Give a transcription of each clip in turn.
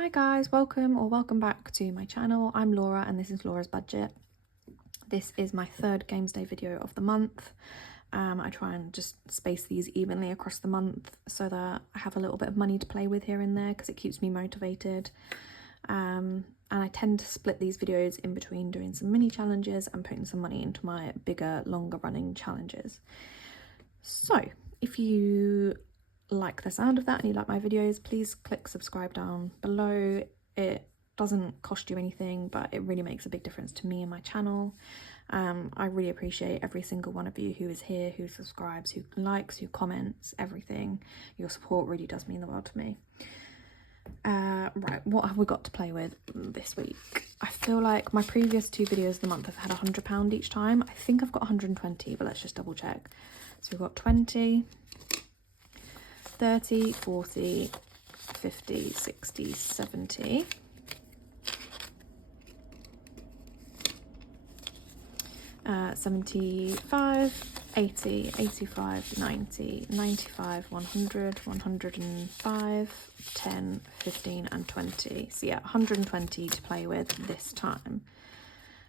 Hi guys, welcome back to my channel. I'm Laura and this is Laura's Budget. This is my third games day video of the month. I try and just space these evenly across the month so that I have a little bit of money to play with here and there because it keeps me motivated. And I tend to split these videos in between doing some mini challenges and putting some money into my bigger, longer running challenges. So if you like the sound of that and you like my videos, please click subscribe down below. It doesn't cost you anything, but it really makes a big difference to me and my channel. I really appreciate every single one of you who is here, who subscribes, who likes, who comments, everything. Your support really does mean the world to me. Right, what have we got to play with this week? I feel like my previous two videos of the month have had £100 each time. I think I've got 120, but let's just double check. So we've got 20, 30, 40, 50, 60, 70. Uh, 75, 80, 85, 90, 95, 100, 105, 10, 15 and 20. So yeah, 120 to play with this time.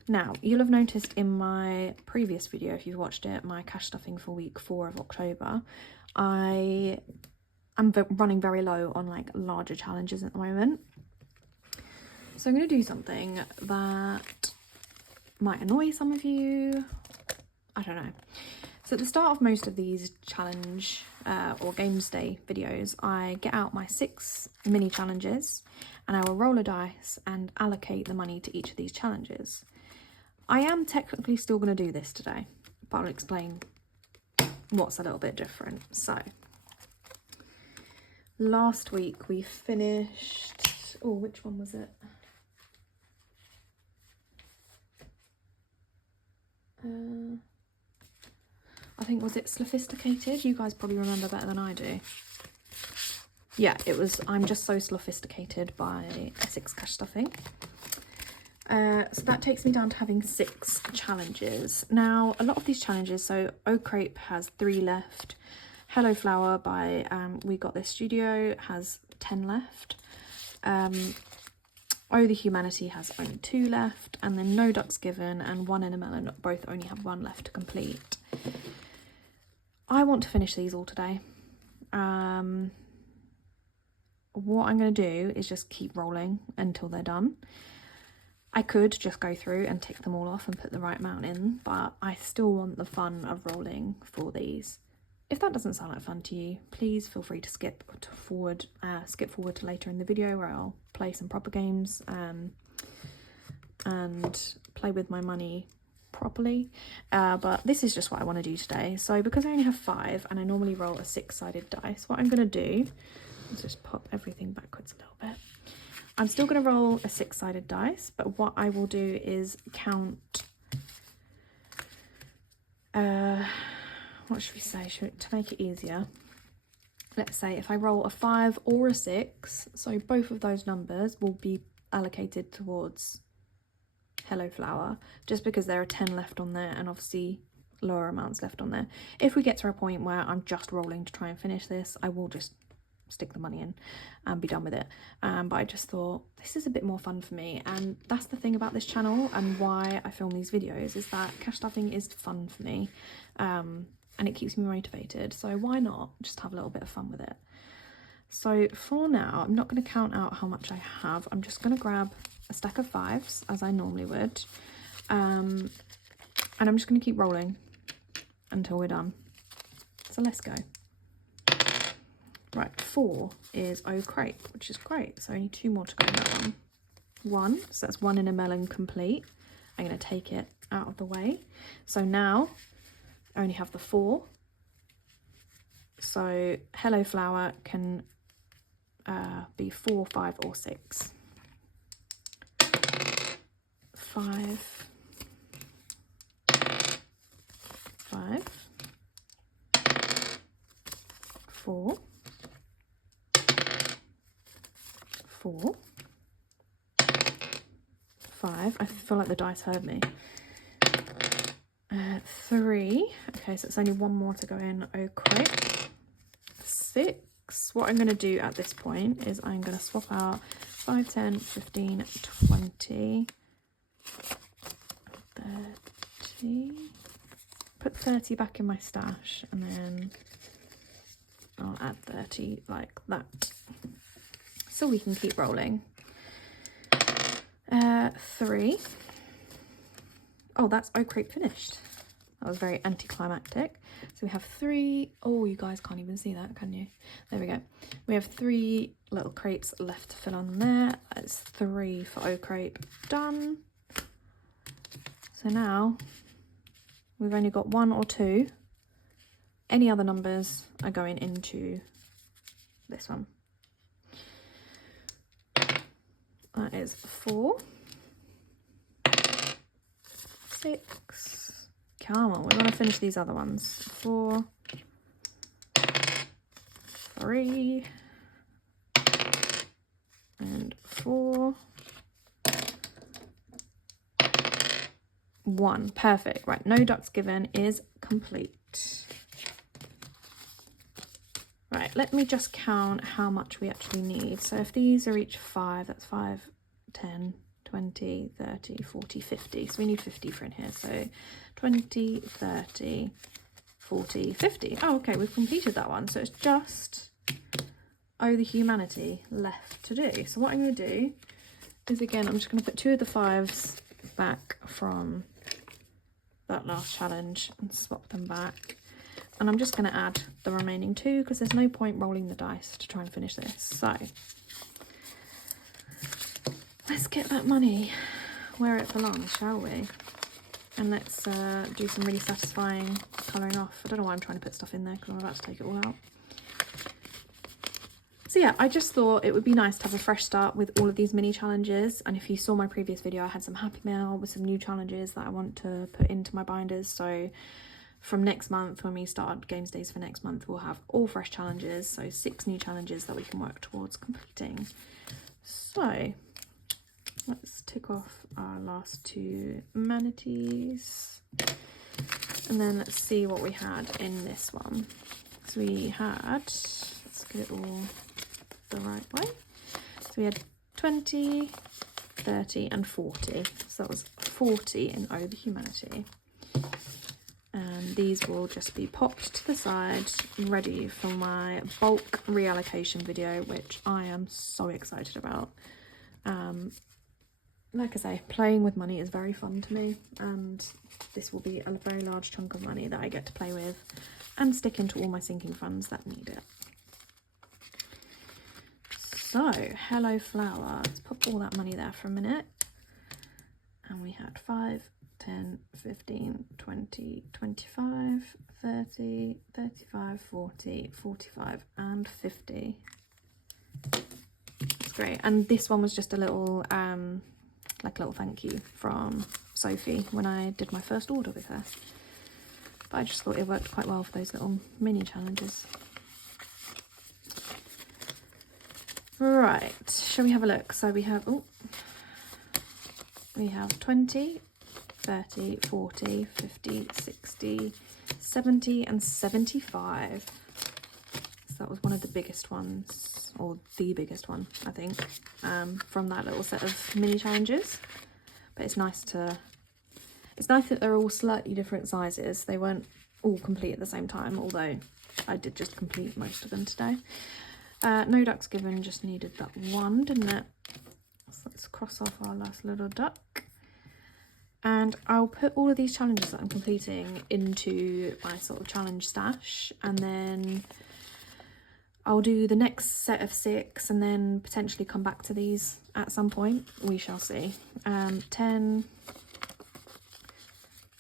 Now, you'll have noticed in my previous video, if you've watched it, my cash stuffing for week 4 of October, I'm running very low on like larger challenges at the moment. So I'm going to do something that might annoy some of you. I don't know. So at the start of most of these challenge or games day videos, I get out my 6 mini challenges and I will roll a dice and allocate the money to each of these challenges. I am technically still going to do this today, but I'll explain what's a little bit different. So last week we finished, oh, which one was it? I think, was it Sophisticated? You guys probably remember better than I do. Yeah, it was I'm Just So Sophisticated by Essex cash stuffing. So that takes me down to having 6 challenges. Now, a lot of these challenges, so Oh Crepe has 3 left. Hello Flower by We Got This Studio has 10 left. Oh The Humanity has only 2 left. And then No Ducks Given and One in a Melon both only have 1 left to complete. I want to finish these all today. What I'm going to do is just keep rolling until they're done. I could just go through and tick them all off and put the right amount in, but I still want the fun of rolling for these. If that doesn't sound like fun to you, please feel free to skip forward to later in the video where I'll play some proper games and play with my money properly. But this is just what I want to do today. So because I only have 5 and I normally roll a 6-sided dice, what I'm going to do is just pop everything backwards a little bit. I'm still going to roll a 6-sided dice, but what I will do is count, what should we say, to make it easier, let's say if I roll a 5 or a 6, so both of those numbers will be allocated towards Hello Flower, just because there are 10 left on there and obviously lower amounts left on there. If we get to a point where I'm just rolling to try and finish this, I will just stick the money in and be done with it. But I just thought this is a bit more fun for me, and that's the thing about this channel and why I film these videos, is that cash stuffing is fun for me, and it keeps me motivated, so why not just have a little bit of fun with it. So for now, I'm not going to count out how much I have. I'm just going to grab a stack of 5s as I normally would, and I'm just going to keep rolling until we're done. So let's go. Right, 4 is Oh Crepe, which is great. So only 2 more to go in that one. 1, so that's One in a Melon complete. I'm going to take it out of the way. So now I only have the 4. So Hello Flower can be 4, 5 or 6. 5, 5, 4, 4, 5. I feel like the dice heard me. 3. Okay, so it's only 1 more to go in. Oh Crepe. 6. 6. What I'm going to do at this point is I'm going to swap out 5, 10, 15, 20, 30, put 30 back in my stash, and then I'll add 30 like that, so we can keep rolling. 3. Oh, that's oat crepe finished. That was very anticlimactic. So we have 3. Oh, you guys can't even see that, can you? There we go. We have 3 little crepes left to fill on there. That's 3 for oat crepe done. So now we've only got 1 or 2. Any other numbers are going into this one. That is 4, 6. Come on, we want to finish these other ones. 4, 3, and 4. 1. Perfect. Right, no ducks given is complete. Right, let me just count how much we actually need. So if these are each 5, that's 5, 10, 20, 30, 40, 50. So we need 50 for in here. So 20, 30, 40, 50. Oh, okay, we've completed that one. So it's just Oh the Humanity left to do. So what I'm going to do is, again, I'm just going to put 2 of the 5s back from that last challenge and swap them back. And I'm just going to add the remaining 2 because there's no point rolling the dice to try and finish this. So let's get that money where it belongs, shall we? And let's do some really satisfying colouring off. I don't know why I'm trying to put stuff in there because I'm about to take it all out. So yeah, I just thought it would be nice to have a fresh start with all of these mini challenges. And if you saw my previous video, I had some Happy Mail with some new challenges that I want to put into my binders. So from next month, when we start games days for next month, we'll have all fresh challenges. So 6 new challenges that we can work towards completing. So let's tick off our last 2 manatees. And then let's see what we had in this one. So we had, let's get it all the right way. So we had 20, 30 and 40. So that was 40 in Oh the Humanity. And these will just be popped to the side, ready for my bulk reallocation video, which I am so excited about. Like I say, playing with money is very fun to me, and this will be a very large chunk of money that I get to play with and stick into all my sinking funds that need it. So, Hello Flower, let's pop all that money there for a minute. And we had 5, 10, 15, 20, 25, 30, 35, 40, 45 and 50. That's great. And this one was just a little like a little thank you from Sophie when I did my first order with her. But I just thought it worked quite well for those little mini challenges. Right, shall we have a look? So we have 20, 30, 40, 50, 60, 70 and 75. So that was one of the biggest ones, or the biggest one, I think, from that little set of mini challenges. But it's nice that they're all slightly different sizes. They weren't all complete at the same time, although I did just complete most of them today. No ducks given, just needed that one, didn't it? So let's cross off our last little duck. And I'll put all of these challenges that I'm completing into my sort of challenge stash, and then I'll do the next set of 6 and then potentially come back to these at some point. We shall see. 10,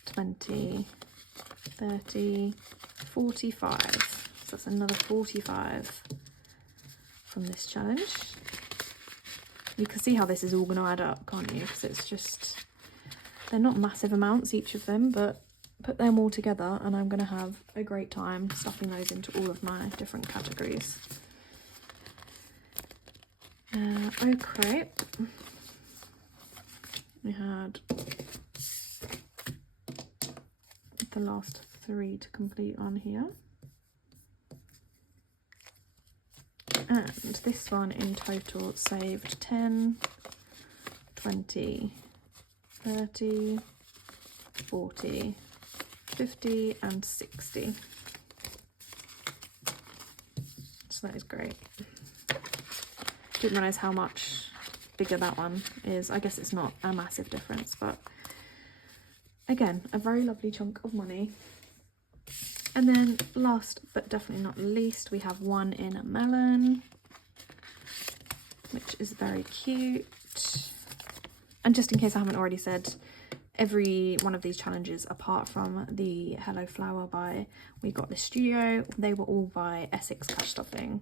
20, 30, 45. So that's another 45 from this challenge. You can see how this is all going to add up, can't you? Because it's just, they're not massive amounts, each of them, but put them all together and I'm going to have a great time stuffing those into all of my different categories. Okay, we had the last 3 to complete on here. And this one in total saved 10, 20, 30, 40, 50 and 60. So that is great. Didn't realise how much bigger that one is. I guess it's not a massive difference, but again, a very lovely chunk of money. And then last but definitely not least, we have one in a melon, which is very cute. And just in case I haven't already said, every one of these challenges, apart from the Hello Flower by We Got This Studio, they were all by Essex Cash Stuffing,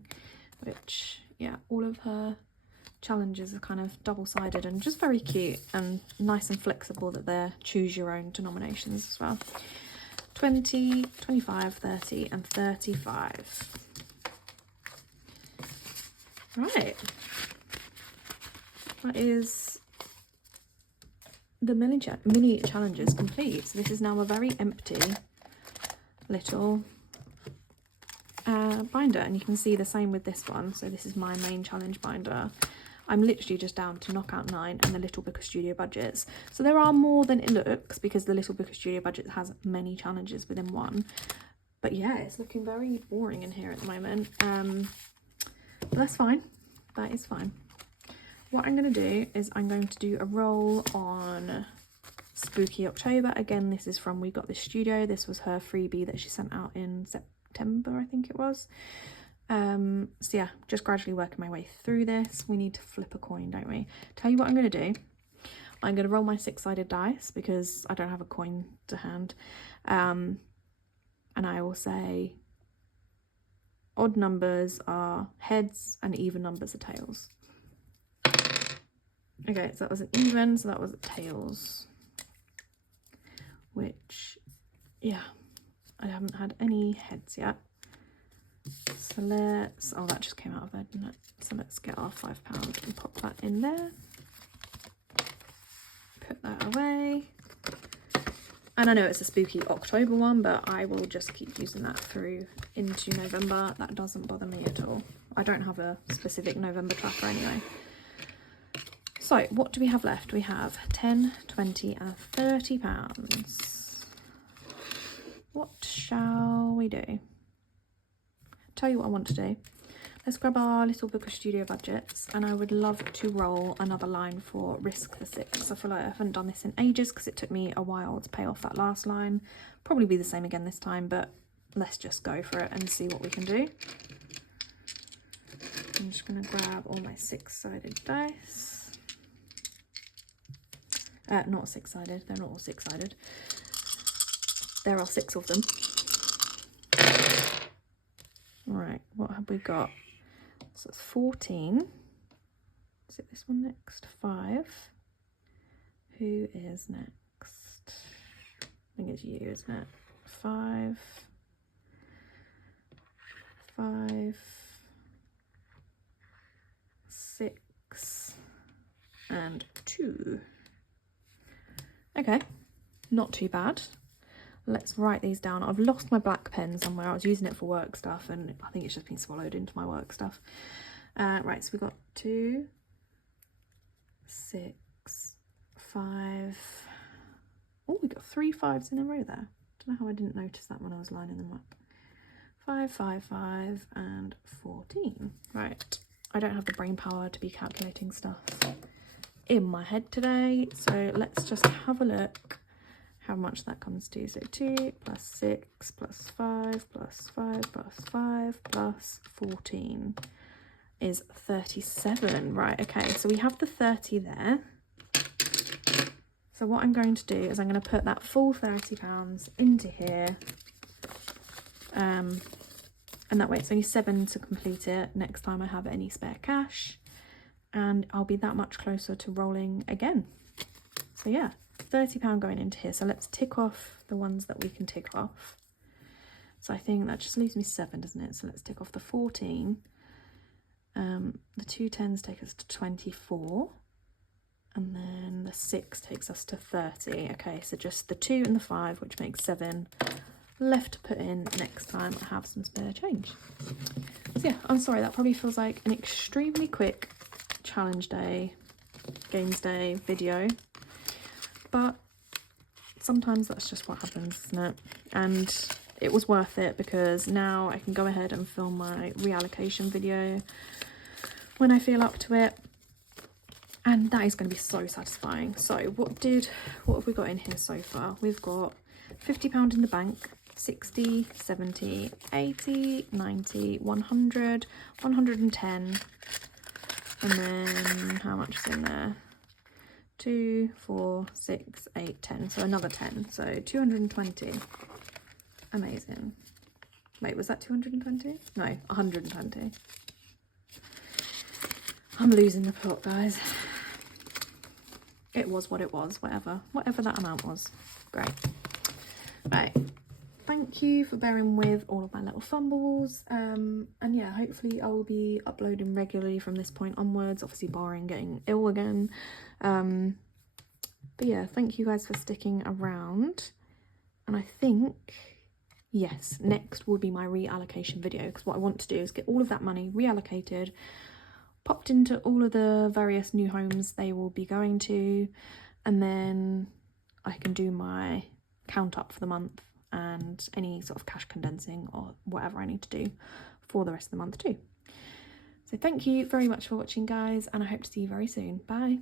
which, yeah, all of her challenges are kind of double-sided and just very cute and nice and flexible that they're choose your own denominations as well. 20, 25, 30 and 35. Right. That is the mini challenges complete. So this is now a very empty little binder, and you can see the same with this one. So this is my main challenge binder. I'm literally just down to Knockout 9 and the Little Book of Studio Budgets. So there are more than it looks, because the Little Book of Studio Budgets has many challenges within one. But yeah, it's looking very boring in here at the moment. But that's fine. That is fine. What I'm going to do is I'm going to do a roll on Spooky October. Again, this is from We Got This Studio. This was her freebie that she sent out in September, I think it was. So yeah, just gradually working my way through this. We need to flip a coin, don't we? Tell you what I'm going to do. I'm going to roll my 6-sided dice because I don't have a coin to hand. And I will say odd numbers are heads and even numbers are tails. Okay, so that was an even, so that was tails. Which, yeah, I haven't had any heads yet. So let's, oh, that just came out of there, didn't it? So let's get our £5 and pop that in there. Put that away. And I know it's a spooky October one, but I will just keep using that through into November. That doesn't bother me at all. I don't have a specific November tracker anyway. So what do we have left? We have 10, 20 and £30. What shall we do? Tell you what I want to do. Let's grab our Little Book of Studio Budgets, and I would love to roll another line for Risk the 6. I feel like I haven't done this in ages because it took me a while to pay off that last line. Probably be the same again this time, but let's just go for it and see what we can do. I'm just going to grab all my 6-sided dice. Not 6-sided, they're not all 6-sided. There are 6 of them. Right, what have we got? So it's 14. Is it this one next? 5. Who is next? I think it's you, isn't it? 5. 5. 6. And 2. Okay, not too bad. Let's write these down. I've lost my black pen somewhere. I was using it for work stuff and I think it's just been swallowed into my work stuff. Right, so we've got 2, 6, 5. Oh, we got 3 5s in a row there. Don't know how I didn't notice that when I was lining them up. 5, 5, 5 and 14. Right, I don't have the brain power to be calculating stuff in my head today. So let's just have a look how much that comes to. So 2 plus 6 plus 5 plus 5 plus 5 plus 14 is 37. Right, okay, so we have the 30 there. So what I'm going to do is I'm going to put that full £30 into here. And that way it's only 7 to complete it next time I have any spare cash. And I'll be that much closer to rolling again. So yeah, £30 going into here. So let's tick off the ones that we can tick off. So I think that just leaves me 7, doesn't it? So let's tick off the 14. The 2 10s take us to 24. And then the 6 takes us to 30. Okay, so just the 2 and the 5, which makes 7, left to put in next time I have some spare change. So yeah, I'm sorry, that probably feels like an extremely quick challenge day, games day video, but sometimes that's just what happens, isn't it? And it was worth it because now I can go ahead and film my reallocation video when I feel up to it, and that is going to be so satisfying. So what have we got in here so far? We've got £50 in the bank, 60, 70, 80, 90, 100, 110, and then how much is in there? 2, 4, 6, 8, 10, so another 10, so 220. Amazing. Wait, was that 220? No, 120. I'm losing the plot, guys. It was what it was, whatever that amount was. Great. Right, thank you for bearing with all of my little fumbles, and yeah, hopefully I will be uploading regularly from this point onwards, obviously barring getting ill again. But yeah, thank you guys for sticking around, and I think, yes, next will be my reallocation video, because what I want to do is get all of that money reallocated, popped into all of the various new homes they will be going to, and then I can do my count up for the month and any sort of cash condensing or whatever I need to do for the rest of the month too. So thank you very much for watching, guys, and I hope to see you very soon. Bye.